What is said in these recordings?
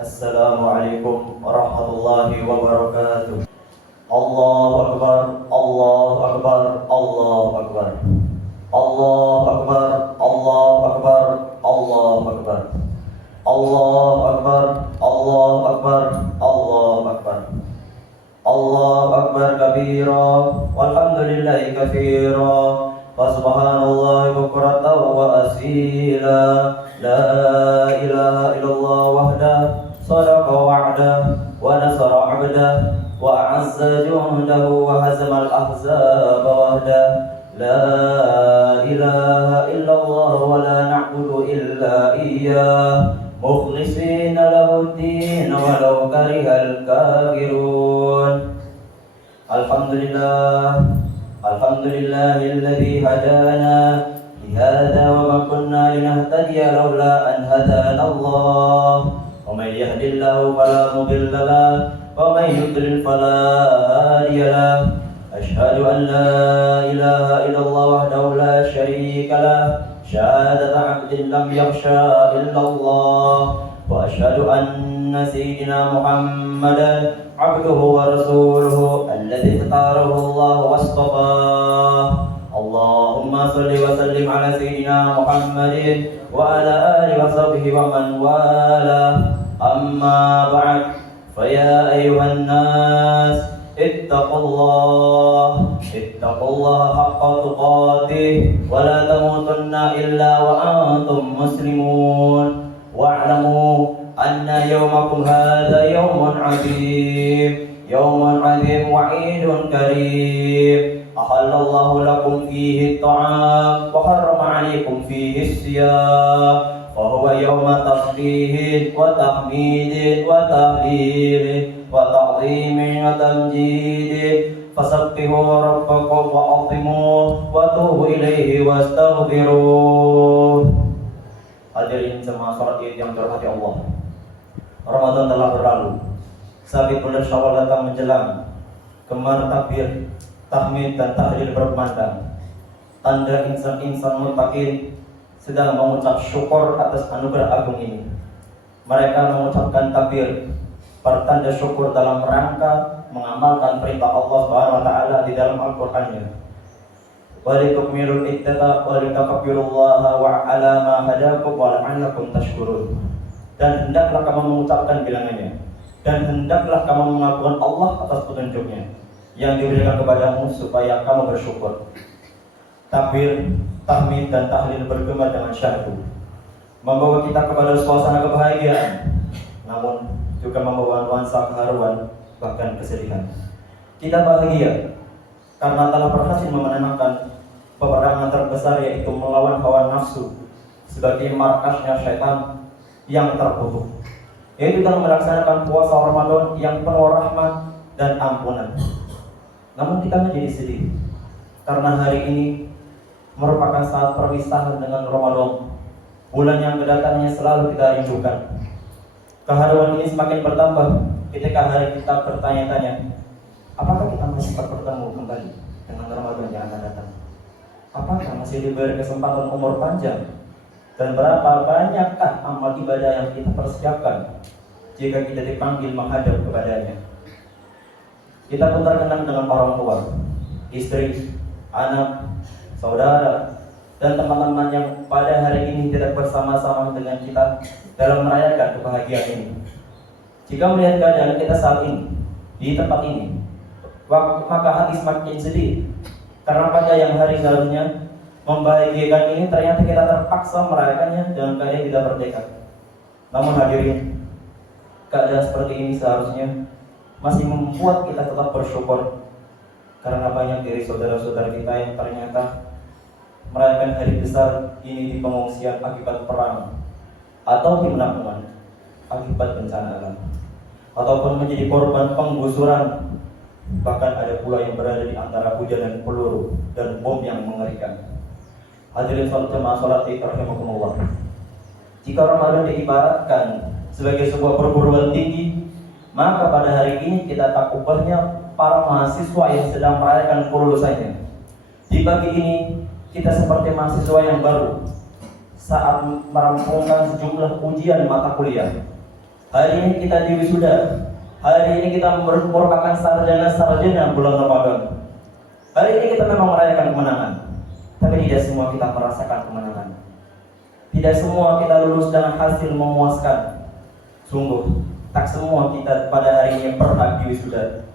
Assalamualaikum warahmatullahi wabarakatuh. Allahu Akbar, Allahu Akbar, Allahu Akbar. Allahu Akbar, Allahu Akbar, Allahu Akbar. Allahu Akbar, Allahu Akbar, Allahu Akbar. Allahu Akbar kabira, walhamdulillahi katsira, wa subhanallahi bukratan wa asila. La ilaha illallah wahdah, sadaqa wa'dah, wa nasara 'abdah, wa a'azza jundahu wa hazama al-ahzaba wahdah. La ilaha illallah wa la na'budu illa iyyah, mukhlishina lahu ad-din walau karihal kafirun. Alhamdulillah, alhamdulillahilladzi hadana lihada wa ma kunna linahtadiya laula an hadana Allah. Wa may yahdihillahu fala mudilla lahu wa may yudlil fala hadiya lahu. Asyhadu an la ilaha illallah wahdahu la syarika lahu, syahadata 'abdin lam yakhsha illallah. Wa asyhadu anna sayyidina Muhammadan 'abduhu wa rasuluhu alladzi ikhtarahu Allah wastafah. Allahumma shalli wa sallim ala sayyidina Muhammadin wa ala alihi wa sahbihi wa man wala. Amma ba'd, fa ya ayyuhan nas ittaqullah haqqa tuqatih wa la tamutunna illa wa antum muslimun. Wa'lamu anna yawmakum hadha yawmun 'azim wa 'idun karim. Ahallallahu lakum fihi at-ta'am wa harrama 'alaykum fihi as-siyam. Fa huwa yawma tasbihin wa tahmidin wa tahlilin wa ta'zimin wa tamjidin. Fasabbihu rabbakum wa 'azzimuhu wa tubu ilaihi wastaghfiruh. Hadirin jemaah salat Id yang dirahmati Allah. Ramadan telah berlalu. Sabit bulan Syawal datang menjelang. Gemar takbir, tahmid dan tahlil berkumandang. Tanda insan-insan muttaqin sedang mengucap syukur atas anugerah agung ini. Mereka mengucapkan takbir, pertanda syukur dalam rangka mengamalkan perintah Allah Subhanahu wa taala di dalam Al-Qur'annya. Wa litukmilul iddata wa litakabbirullaha wa 'ala ma hadakum wa la'allakum tashkurun. Dan hendaklah kamu mengucapkan bilangannya, dan hendaklah kamu mengagungkan Allah atas petunjuknya yang diberikan kepadamu supaya kamu bersyukur. Takbir, tahmid dan tahlil bergema dengan syahdu, membawa kita kepada suasana kebahagiaan, namun juga membawa nuansa keharuan bahkan kesedihan. Kita bahagia karena telah berhasil memenangkan peperangan terbesar, yaitu melawan hawa nafsu sebagai markasnya syaitan yang terkutuk, yaitu dalam melaksanakan puasa Ramadan yang penuh rahmat dan ampunan. Namun kita menjadi sedih karena hari ini merupakan saat perpisahan dengan Ramadan, bulan yang kedatangannya selalu kita rindukan. Keharuan ini semakin bertambah ketika hari kita bertanya-tanya, apakah kita masih sempat bertemu kembali dengan Ramadan yang akan datang? Apakah masih diberi kesempatan umur panjang? Dan berapa banyakkah amal ibadah yang kita persiapkan jika kita dipanggil menghadap kepadanya? Kita pun terkenang dengan orang tua, istri, anak, saudara, dan teman-teman yang pada hari ini tidak bersama-sama dengan kita dalam merayakan kebahagiaan ini. Jika melihat keadaan kita saat ini di tempat ini, maka hati semakin sedih, karena pada yang hari seharusnya membahagiakan ini ternyata kita terpaksa merayakannya dengan keadaan tidak merdeka. Namun hadirin, keadaan seperti ini seharusnya masih membuat kita tetap bersyukur, karena banyak dari saudara-saudara kita yang ternyata merayakan hari besar ini di pengungsian akibat perang, atau di penampungan akibat bencana alam, ataupun menjadi korban penggusuran. Bahkan ada pula yang berada di antara hujan peluru dan bom yang mengerikan. Hadirin jemaah salat Id rahimakumullah. Jika Ramadan diibaratkan sebagai sebuah perguruan tinggi, maka pada hari ini kita tak ubahnya para mahasiswa yang sedang merayakan kelulusannya. Di pagi ini kita seperti mahasiswa yang baru saat merampungkan sejumlah ujian mata kuliah. Hari ini kita di wisuda. Hari ini kita merupakan sarjana-sarjana bulan Ramadan. Hari ini kita memang merayakan kemenangan, tapi tidak semua kita merasakan kemenangan. Tidak semua kita lulus dengan hasil memuaskan. Sungguh, tak semua kita pada hari ini berhak di wisuda.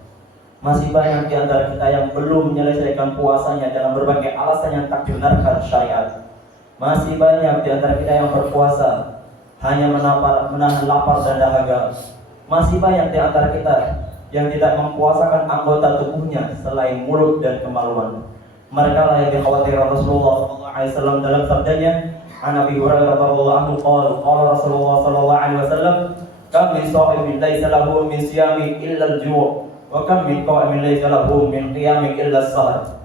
Masih banyak di antara kita yang belum menyelesaikan puasanya dalam berbagai alasan yang tak dibenarkan syariat. Masih banyak di antara kita yang berpuasa hanya menahan lapar dan dahaga. Masih banyak di antara kita yang tidak mempuasakan anggota tubuhnya selain mulut dan kemaluan. Mereka lah yang dikhawatirkan Rasulullah SAW dalam sabdanya, An Abi Hurairah radhiyallahu anhu qala Rasulullah sallallahu alaihi wasallam, kam min sha'imin laysa lahu min siyami illa al-ju' wa kam min qa'imin laysa lahu min qiyami illa as-sahar.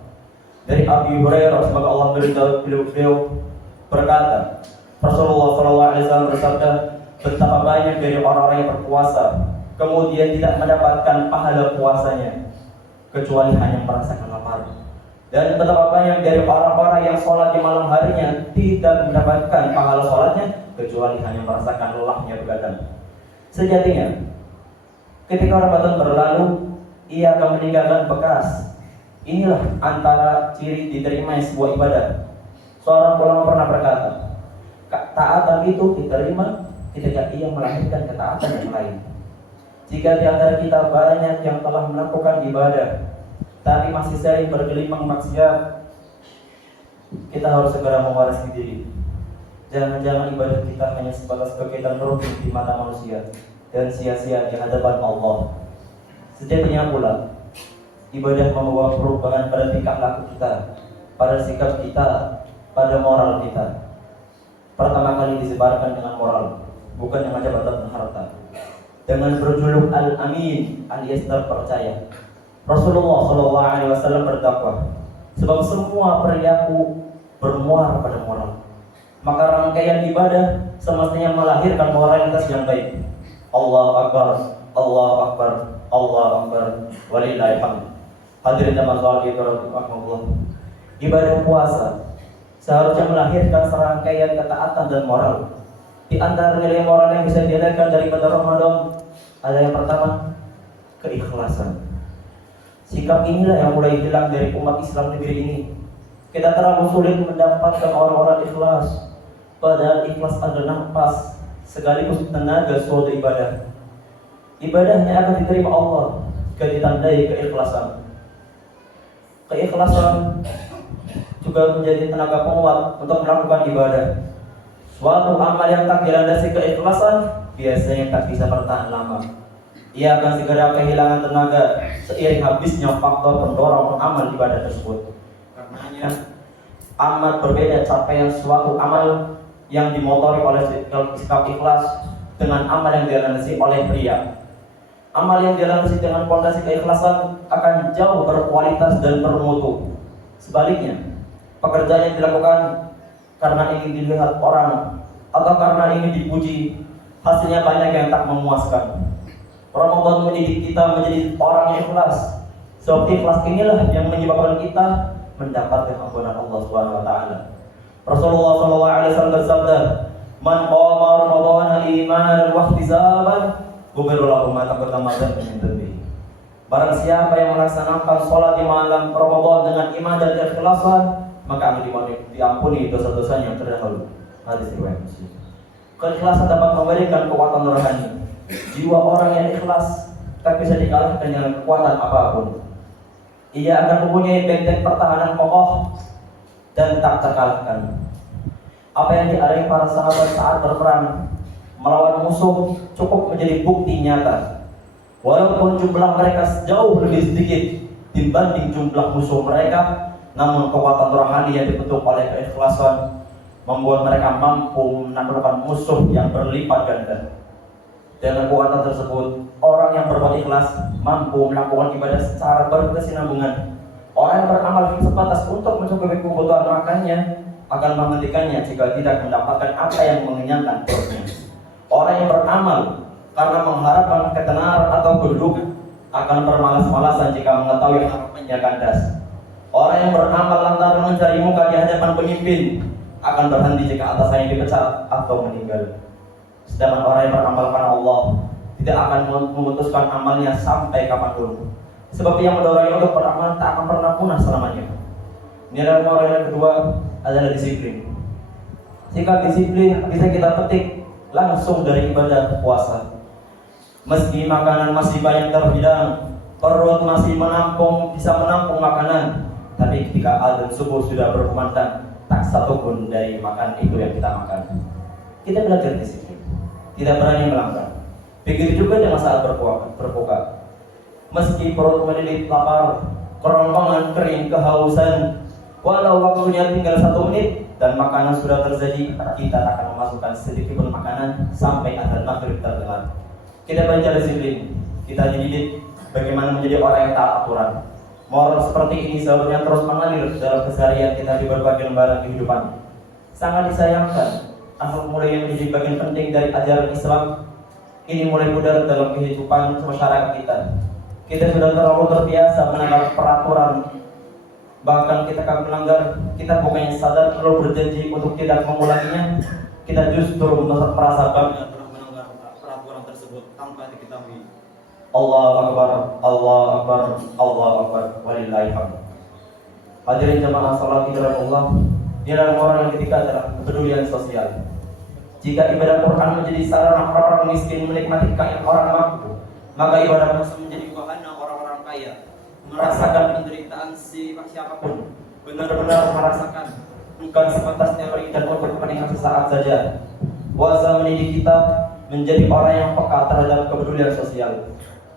Dari Abi Hurairah, semoga Allah beritahu beliau berkata, Rasulullah sallallahu alaihi wasallam bersabda, betapa banyak dari orang-orang yang berpuasa kemudian tidak mendapatkan pahala puasanya kecuali hanya merasakan lapar. Dan betapa banyak dari orang-orang yang sholat di malam harinya tidak mendapatkan pahala sholatnya kecuali hanya merasakan lelahnya begadang. Sejatinya, ketika Ramadan berlalu, ia akan meninggalkan bekas. Inilah antara ciri diterimanya sebuah ibadah. Seorang ulama pernah berkata, taatan itu diterima ketika ia melahirkan ketaatan yang lain. Jika di antara kita banyak yang telah melakukan ibadah tapi masih sering bergelimang maksiat, kita harus segera mewarisi diri. Jangan-jangan ibadah kita hanya sebatas kegiatan rutin di mata manusia dan sia-sia di hadapan Allah. Sejatinya pula, ibadah membawa perubahan pada tingkah laku kita, pada sikap kita, pada moral kita. Pertama kali disebarkan dengan moral, bukan dengan jabatan dan harta. Dengan berjuluk Al-Amin alias terpercaya. Rasulullah SAW berdakwah, sebab semua perilaku bermuara pada moral. Maka rangkaian ibadah semestinya melahirkan moralitas yang baik. Allahu Akbar, Allahu Akbar, Allahu Akbar, walillahil hamd. Hadirin jamaah sholihin rahimakumullah. Ibadah puasa seharusnya melahirkan serangkaian ketaatan dan moral. Di antara nilai moral yang bisa didapatkan dari pada Ramadan ada yang pertama, keikhlasan. Sikap inilah yang mulai hilang dari umat Islam negeri ini. Kita terlalu sulit mendapatkan orang-orang ikhlas. Padahal ikhlas adalah nafas sekaligus tenaga suatu ibadah. Ibadahnya akan diterima Allah jika ditandai keikhlasan. Keikhlasan juga menjadi tenaga penguat untuk melakukan ibadah. Suatu amal yang tak dilandasi keikhlasan biasanya tak bisa bertahan lama. Ia akan segera kehilangan tenaga seiring habisnya faktor pendorong amal ibadah tersebut. Karenanya amat berbeda capaian suatu amal yang dimotori oleh sikap ikhlas dengan amal yang dilandasi oleh riya. Amal yang dilandasi dengan fondasi keikhlasan akan jauh berkualitas dan bermutu. Sebaliknya, pekerjaan yang dilakukan karena ingin dilihat orang atau karena ingin dipuji, hasilnya banyak yang tak memuaskan. Ramadan mendidik kita menjadi orang yang ikhlas. Sebab ikhlas inilah yang menyebabkan kita mendapatkan ampunan Allah Subhanahu wa taala. Rasulullah sallallahu alaihi wasallam bersabda, "Man qama Ramadhana imanan wa ihtisaban, ghufira lahu ma taqaddama min dhanbihi." Barang siapa yang melaksanakan salat di malam Ramadan dengan iman dan keikhlasan, maka akan diampuni dosa-dosanya yang terdahulu. Hadis riwayat Muslim. Keikhlasan dapat memberikan kekuatan rohani. Jiwa orang yang ikhlas tak bisa dikalahkan dengan kekuatan apapun. Ia akan mempunyai benteng pertahanan kokoh dan tak terkalahkan. Apa yang dialami para sahabat saat berperang melawan musuh cukup menjadi bukti nyata. Walaupun jumlah mereka jauh lebih sedikit dibanding jumlah musuh mereka, namun kekuatan rohani yang dibentuk oleh keikhlasan membuat mereka mampu menaklukkan musuh yang berlipat ganda. Dengan kekuatan tersebut, orang yang berbuat ikhlas mampu melakukan ibadah secara berkesinambungan. Orang yang beramal sebatas untuk mencukupi kebutuhan makannya akan menghentikannya jika tidak mendapatkan apa yang mengenyangkan perutnya. Orang yang beramal karena mengharapkan ketenaran atau kedudukan akan bermalas-malasan jika mengetahui harapannya kandas. Orang yang beramal lantaran mencari muka di hadapan pemimpin akan berhenti jika atasannya dipecat atau meninggal. Sedangkan orang yang beramal karena Allah tidak akan memutuskan amalnya sampai kapanpun. Sebab yang mendorong untuk beramal tak akan pernah punah selamanya. Ini adalah moral yang kedua adalah disiplin. Sikap disiplin bisa kita petik langsung dari ibadah puasa. Meski makanan masih banyak terhidang, perut masih bisa menampung makanan, tapi ketika adzan subuh sudah berkumandang, tak satu pun dari makan itu yang kita makan. Kita belajar disiplin, tidak berani melanggar. Begitu juga dengan saat berbuka. Meski perut melilit lapar, kerongkongan kering kehausan, walau waktunya tinggal 1 menit dan makanan sudah tersaji, kita akan memasukkan sedikit pun makanan sampai adzan maghrib terdengar. Kita belajar disiplin, kita dididik bagaimana menjadi orang yang taat aturan. Moral seperti ini seharusnya terus mengalir dalam keseharian kita di berbagai lembaran kehidupan. Sangat disayangkan, akhlak mulia yang menjadi bagian penting dari ajaran Islam ini mulai pudar dalam kehidupan masyarakat kita. Kita sudah terlalu terbiasa melanggar peraturan. Bahkan kita akan melanggar, kita bukannya sadar perlu berjanji untuk tidak mengulanginya. Kita justru merasa bangga telah melanggar peraturan tersebut tanpa diketahui. Allahu Akbar, Allahu Akbar, Allahu Akbar, walillahil hamd. Hadirin jamaah salat dirahmati Allah, di dalam orang yang ketiga adalah kepedulian sosial. Jika ibadah Quran menjadi sarana orang miskin menikmati kekayaan orang mampu, maka ibadah puasa menjadi wahana orang-orang kaya merasakan penderitaan siapapun, benar-benar merasakan, bukan sebatas teori dan untuk kepentingan sesaat saja. Puasa mendidik kita menjadi orang yang peka terhadap kepedulian sosial.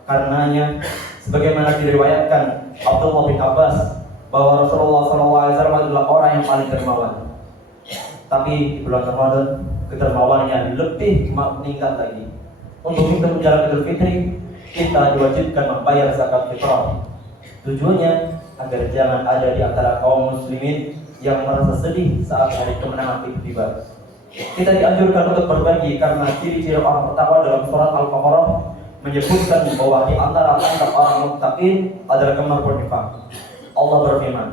Karenanya, sebagaimana diriwayatkan Abdullah bin Abbas bahwa Rasulullah SAW adalah orang yang paling dermawan. Tapi di bulan Ramadan, kedermawannya lebih meningkat lagi. Untuk kita menjalankan Idul Fitri, kita diwajibkan membayar zakat fitrah. Tujuannya agar jangan ada di antara kaum muslimin yang merasa sedih saat hari kemenangan tiba. Kita dianjurkan untuk berbagi karena ciri-ciri orang pertama dalam surat Al-Baqarah menyebutkan bahwa di antara tanda orang muttaqin adalah kemampuan nifaq. Allah berfirman,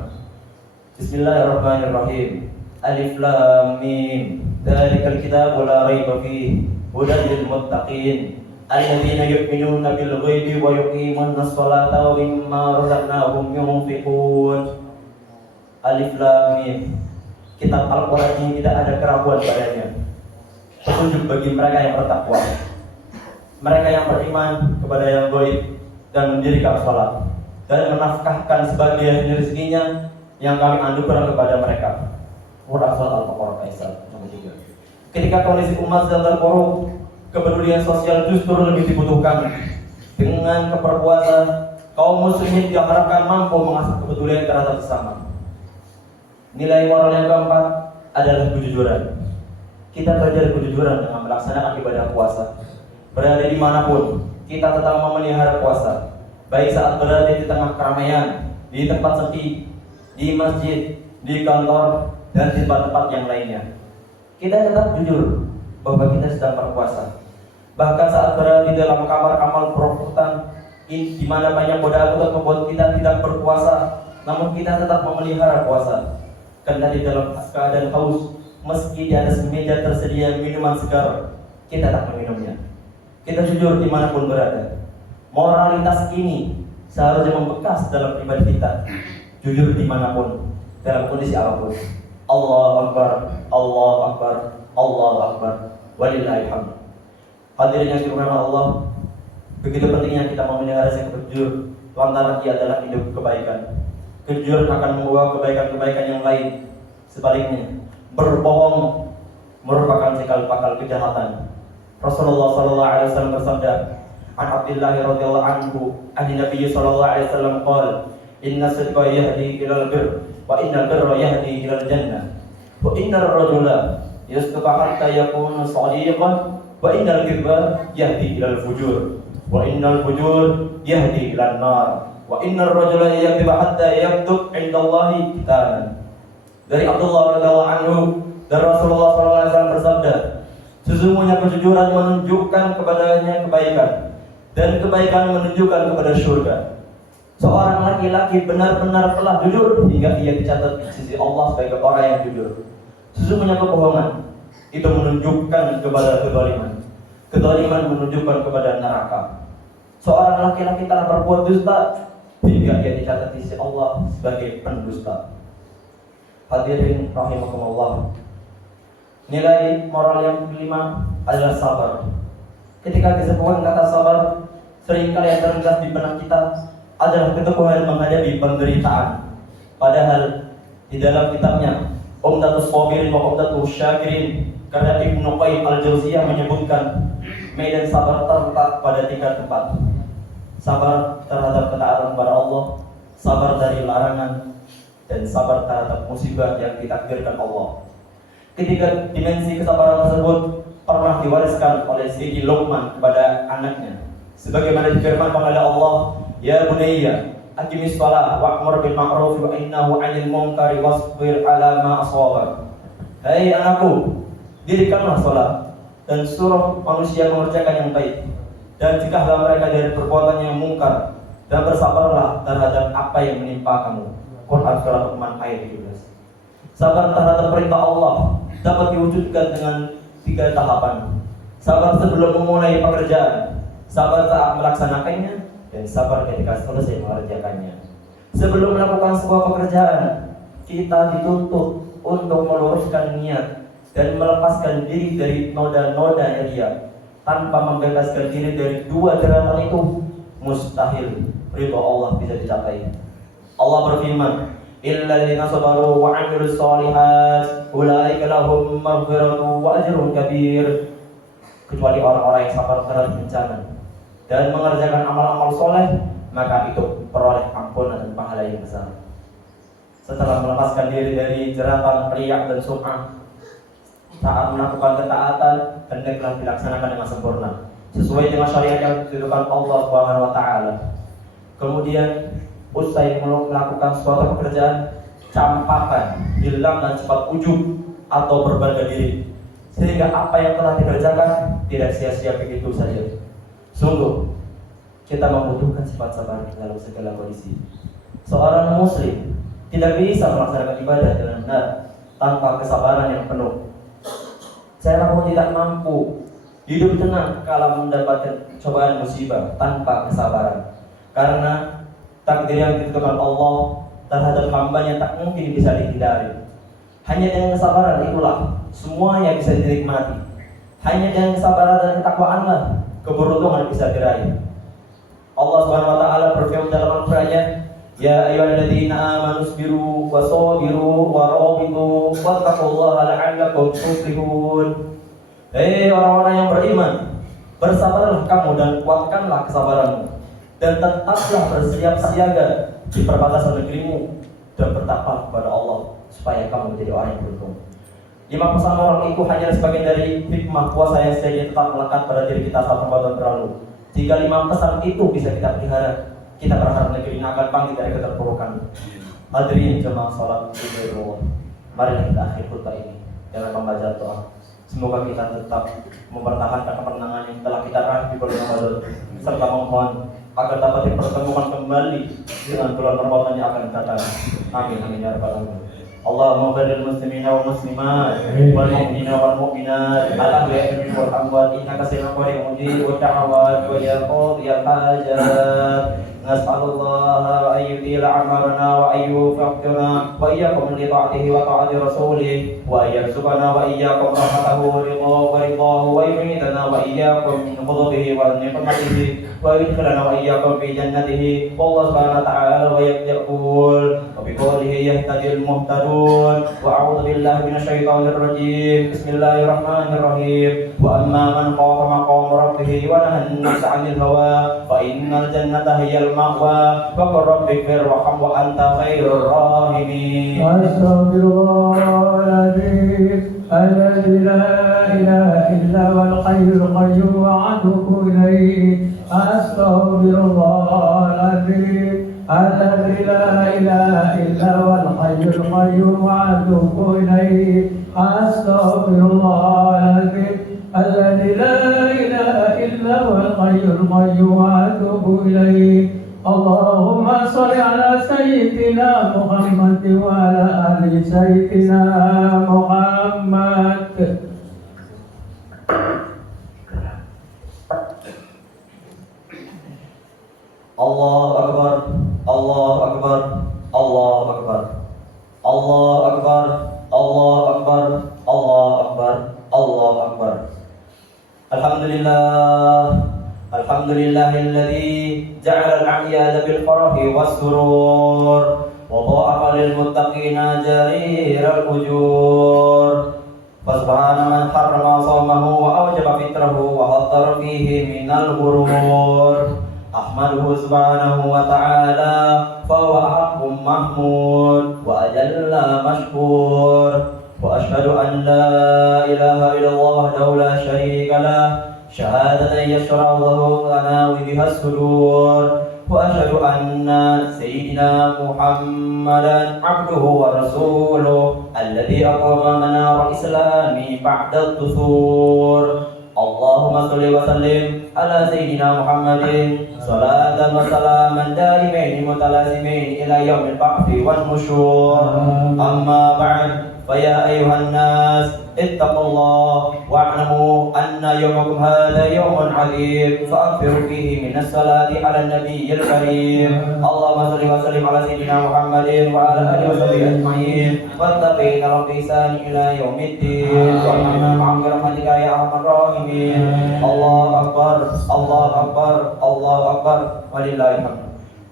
Bismillahirrahmanirrahim. Alif Lam Mim. Dzalikal kitabu la raiba fihi hudan lil muttaqin alladzina yu'minuna bil ghaibi wa yuqimuna sholata wa mimma razaqnahum yunfiqun. Alif Lam Mim. Kitab Al-Qur'an ini tidak ada keraguan padanya. Petunjuk bagi mereka yang bertakwa, mereka yang beriman kepada yang gaib dan mendirikan salat dan menafkahkan sebagian rezekinya yang kami anugerahkan kepada mereka. Surah Al-Baqarah ayat 3. Ketika kondisi umat sedang terpuruk, kepedulian sosial justru lebih dibutuhkan. Dengan keperpuasa, kaum muslimin diharapkan mampu mengasah kepedulian terhadap sesama. Nilai moral yang keempat adalah kejujuran. Kita belajar kejujuran dengan melaksanakan ibadah puasa. Berada dimanapun, kita tetap memelihara puasa. Baik saat berada di tengah keramaian, di tempat sepi, di masjid, di kantor, dan di tempat-tempat yang lainnya. Kita tetap jujur bahwa kita sedang berpuasa. Bahkan saat berada di dalam kamar-kamar perebutan, di mana banyak godaan untuk membuat kita tidak berpuasa, namun kita tetap memelihara puasa. Karena di dalam keadaan haus, meski di atas meja tersedia minuman segar, kita tak meminumnya. Kita jujur dimanapun berada. Moralitas ini seharusnya membekas dalam pribadi kita. Jujur dimanapun, dalam kondisi apapun. Allahu Akbar, Allahu Akbar, Allahu Akbar, walillahil hamd. Hadirin yang dirahmati Allah, begitu pentingnya kita memelihara sikap jujur, lantaran ia adalah hidup kebaikan. Kejujuran akan membawa kebaikan-kebaikan yang lain. Sebaliknya, berbohong merupakan cikal bakal kejahatan. Rasulullah SAW bersabda, An Abdullah radhiyallahu anhu, an Nabi sallallahu alaihi wasallam qala, Inna sidqa yahdi ilal birr wa innal birra yahdi ilal jannah wa innar rajula yasduqu hatta yakuna shadiqan wa innal kadhiba yahdi ilal fujur wa innal fujur yahdi ilan nar wa innar rajula yakdhibu hatta yakdub indallahi kitaban. Dari Abdullah radhiyallahu anhu, dari Rasulullah sallallahu alaihi wasallam bersabda, sesungguhnya kejujuran menunjukkan kepadanya kebaikan dan kebaikan menunjukkan kepada surga. Seorang laki-laki benar-benar telah jujur hingga ia dicatat di sisi Allah sebagai orang yang jujur. Sesungguhnya kebohongan itu menunjukkan kepada kezaliman Kezaliman menunjukkan kepada neraka. Seorang laki-laki telah berbuat dusta hingga dia dicatat di sisi Allah sebagai pendusta. Hadirin rahimakumullah. Nilai moral yang kelima adalah sabar. Ketika disebutkan kata sabar, seringkali yang terlintas di benak kita adalah keteguhan menghadapi penderitaan. Padahal di dalam kitabnya Umdatus Shabirin wa Umdatus Syakirin, karya Ibnu Qayyim Al-Jauziyah menyebutkan medan sabar terletak pada 3 tempat. Sabar terhadap ketaatan kepada Allah, sabar dari larangan, dan sabar terhadap musibah yang ditakdirkan Allah. Ketiga dimensi kesabaran tersebut pernah diwariskan oleh Sayyidi Luqman kepada anaknya. Sebagaimana difirmankan oleh Allah, "Ya bunayya, aqimis shalah wa'mur bil ma'ruf wa innahu 'anil munkari wasbir 'ala ma ashabak." Hai anakku, dirikanlah salat dan suruh manusia mengerjakan yang baik, dan cegahlah mereka dari perbuatan yang mungkar, dan bersabarlah terhadap apa yang menimpa kamu. Quran surah Luqman ayat 17. Sabar terhadap perintah Allah dapat diwujudkan dengan 3 tahapan. Sabar sebelum memulai pekerjaan, sabar saat melaksanakannya, dan sabar ketika selesai mengerjakannya. Sebelum melakukan sebuah pekerjaan, kita dituntut untuk meluruskan niat dan melepaskan diri dari noda-noda ria. Tanpa membebaskan diri dari 2 jeratan itu, mustahil ridha Allah bisa dicapai. Allah berfirman, "Illa alladziina sabaru wa 'amilus shalihat, ulaika lahum maghfiratun wa ajrun kabir." Kecuali orang-orang yang sabar terhadap bencana dan mengerjakan amal-amal soleh, maka itu peroleh ampunan dan pahala yang besar. Setelah melepaskan diri dari jeratan riya dan sum'ah, saat melakukan ketaatan, hendaklah dilaksanakan dengan sempurna sesuai dengan syariat yang ditentukan Allah Subhanahu wa taala. Kemudian usai melakukan suatu pekerjaan, campakkan, hilang dan cepat ujub atau berbangga diri, sehingga apa yang telah dikerjakan tidak sia-sia begitu saja. Sungguh kita membutuhkan sifat sabar dalam segala kondisi. Seorang muslim tidak bisa melaksanakan ibadah dengan benar tanpa kesabaran yang penuh. Saya pun tidak mampu hidup tenang kala mendapatkan cobaan musibah tanpa kesabaran, karena takdir yang ditentukan Allah terhadap hambanya tak mungkin bisa dihindari. Hanya dengan kesabaran itulah semuanya bisa dinikmati. Hanya dengan kesabaran dan ketakwaanlah keberuntungan bisa diraih. Allah Subhanahu wa taala berfirman dalam Al-Qur'annya, "Ya ayyuhalladzina amanu sabiru wa sabiru wa rabitu wattaqullaha la'allakum tuflihun." Hei orang-orang yang beriman, bersabarlah kamu dan kuatkanlah kesabaranmu, dan tetaplah bersiap siaga di perbatasan negerimu, dan bertakwa kepada Allah supaya kamu menjadi orang yang beruntung. 5 pesan moral itu hanyalah sebagian dari hikmah puasa yang sejatinya tetap melekat pada diri kita saat Ramadan berlalu. Jika 5 pesan itu bisa kita pelihara, kita berharap negeri ini akan bangkit dari keterpurukan. Hadirin jemaah salat Jumat, mari kita akhir khutbah ini dengan membaca doa. Semoga kita tetap mempertahankan kemenangan yang telah kita raih di bulan Ramadan, serta memohon agar dapat dipertemukan kembali dengan bulan Ramadan yang akan datang. Amin amin ya rabbal alamin. Allahumma barik muslimina wal muslimat wal mu'minina wal mu'minat ala ahya'i wal amwat innaka sami'un qaribun mujibud da'awat wa ya qadiyal hajat. Nas'alullaha an yutila amarna wa ayyufaqqina wa iyyakum li ta'atihi wa ta'ati rasulih wa yarzuqana wa iyyakum rahmatahu ridha wa ridahu wa yu'idana wa iyyakum min ghadabihi wa niqmatihi wa yudkhilana wa iyyakum fi jannatihi wallahu subhanahu wa ta'ala wa yaqul wa bi qawlihi yahtadil muhtadun wa a'udzu billahi minasy syaithanir rajim. Bismillahirrahmanirrahim. Wa amma man khafa maqama rabbih wa nahana an-nafsa 'anil hawa fa innal jannata hiyal ma'wa wa qur rabbighfir warham wa anta khairur rahimin. Astaghfirullahaladzim alladzi la ilaha illa huwal hayyul qayyum wa atubu ilaihi. Astaghfirullahaladzim alladzi la ilaha illa huwal hayyul qayyum wa atubu ilaihi. Astaghfirullahaladzim alladzi la ilaha illa huwal hayyul qayyum wa atubu ilaihi. Allahumma shalli ala sayyidina Muhammad wa ala ali sayyidina Muhammad. الله أكبر الله أكبر الله أكبر الله أكبر الله أكبر الله أكبر الله أكبر الحمد لله الحمد لله الذي جعل الأعياد بالفرح والسرور وضاعف للمتقين جرير الأجور فسبحان من حرم صومه وأوجب فطره وفطر فيه من الغرور أحمده سبحانه وتعالى فهو أحق محمود وأجل مشكور وأشهد أن لا إله إلا الله وحده لا شريك له شهادة يشرع الله لنا بها الصدور وأشهد أن سيدنا محمدا عبده ورسوله الذي أقام منار الإسلام بعد الدثور اللهم صل وسلم على سيدنا محمد صلاة وسلاما دائمين متلازمين إلى يوم البعث والنشور أما بعد فيا أيها الناس اتقوا الله واعلموا أن يومكم هذا يوم عظيم فأكثروا فيه من الصلاة على النبي الكريم اللهم صل وسلم على سيدنا محمد وعلى آله وصحبه أجمعين والتابعين لهم بإحسان إلى يوم الدين وارحمنا معهم برحمتك يا أرحم الراحمين الله أكبر الله أكبر الله أكبر ولله الحمد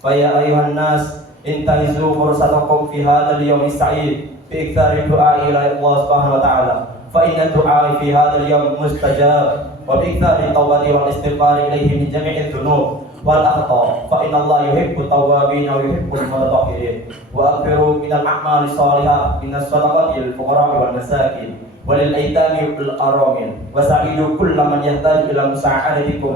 فيا أيها الناس انتهزوا فرصتكم في هذا اليوم السعيد بإكثار الدعاء إلى الله سبحانه وتعالى فإن الدعاء في هذا اليوم مستجاب وبإكثار التوبة والاستغفار إليه من جميع الذنوب والأخطاء فإن الله يحب التوابين ويحب المتطهرين وأكثروا من الأعمال الصالحة من الصدقات للفقراء والمساكين وللأيتام والأرامل وساعدوا كل من يحتاج إلى مساعدتكم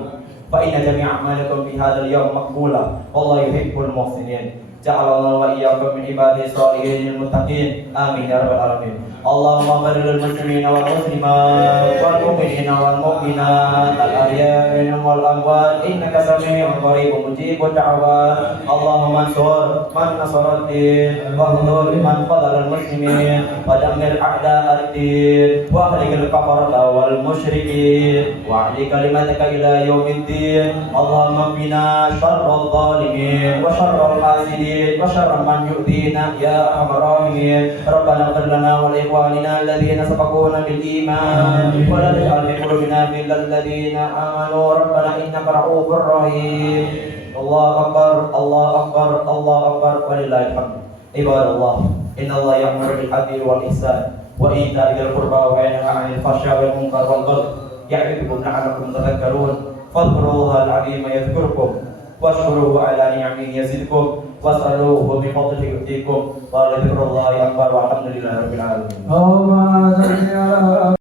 فإن جميع أعمالكم في هذا اليوم مقبولة والله يحب المحسنين جعل الله وإياكم من عباده الصالحين المتقين آمين يا رب العالمين اللهم اغفر للمسلمين والمسلمات والمؤمنين والمؤمنات الأحياء منهم والأموات إنك سميع قريب مجيب الدعوات اللهم انصر من نصر الدين واخذل من خذل المسلمين ودمر أعداء الدين واهلك الكفرة والمشركين واعل كلمتك إلى يوم الدين اللهم اكفنا شر الظالمين وشر الحاسدين وشر من يؤذينا يا أرحم الراحمين ربنا اغفر لنا ولإخواننا الذين سبقونا بالإيمان ولا تجعل في قلوبنا غلا للذين آمنوا ربنا إنك رؤوف رحيم الله أكبر الله أكبر الله أكبر ولله الحمد عباد الله إن الله يأمر بالعدل والإحسان وإيتاء ذي القربى وينهى عن الفحشاء والمنكر والبغي يعظكم لعلكم تذكرون فاذكروا الله العظيم يذكركم واشكروه على نعمه يزدكم واسألوه من فضله يؤتيكم ولذكر الله أكبر والحمد لله رب العالمين.